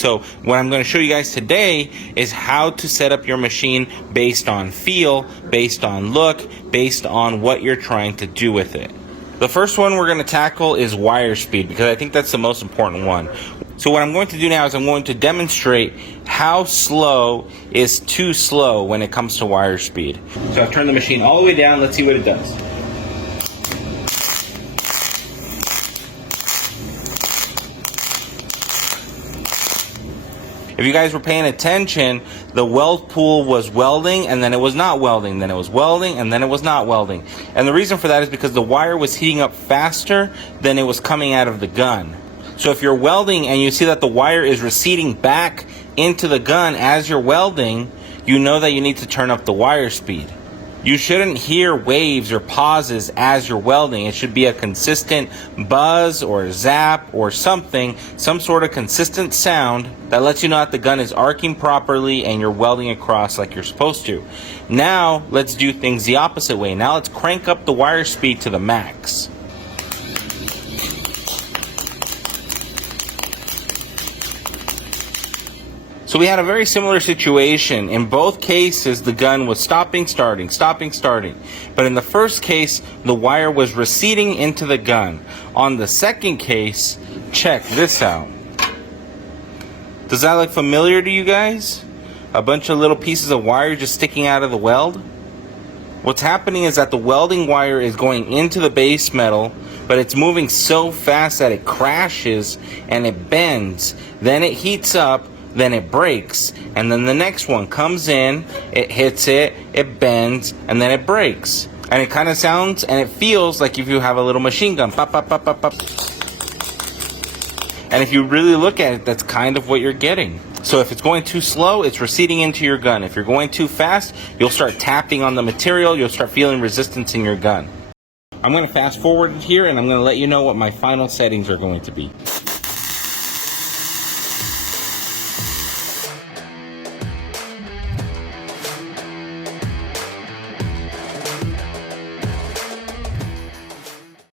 So what I'm going to show you guys today is how to set up your machine based on feel, based on look, based on what you're trying to do with it. The first one we're going to tackle is wire speed, because I think that's the most important one. So what I'm going to do now is I'm going to demonstrate how slow is too slow when it comes to wire speed. So I've turned the machine all the way down. Let's see what it does. If you guys were paying attention, the weld pool was welding, and then it was not welding, then it was welding, and then it was not welding. And the reason for that is because the wire was heating up faster than it was coming out of the gun. So if you're welding and you see that the wire is receding back into the gun as you're welding, you know that you need to turn up the wire speed. You shouldn't hear waves or pauses as you're welding. It should be a consistent buzz or zap or something, some sort of consistent sound that lets you know that the gun is arcing properly and you're welding across like you're supposed to. Now, let's do things the opposite way. Now let's crank up the wire speed to the max. So we had a very similar situation. In both cases, the gun was stopping, starting. But in the first case, the wire was receding into the gun. On the second case, check this out. Does that look familiar to you guys? A bunch of little pieces of wire just sticking out of the weld? What's happening is that the welding wire is going into the base metal, but it's moving so fast that it crashes and it bends. Then it heats up, then it breaks, and then the next one comes in, it hits it, it bends, and then it breaks. And it kind of sounds and it feels like if you have a little machine gun. Pop, pop, pop, pop, pop. And if you really look at it, that's kind of what you're getting. So if it's going too slow, it's receding into your gun. If you're going too fast, you'll start tapping on the material, you'll start feeling resistance in your gun. I'm going to fast forward here and I'm going to let you know what my final settings are going to be.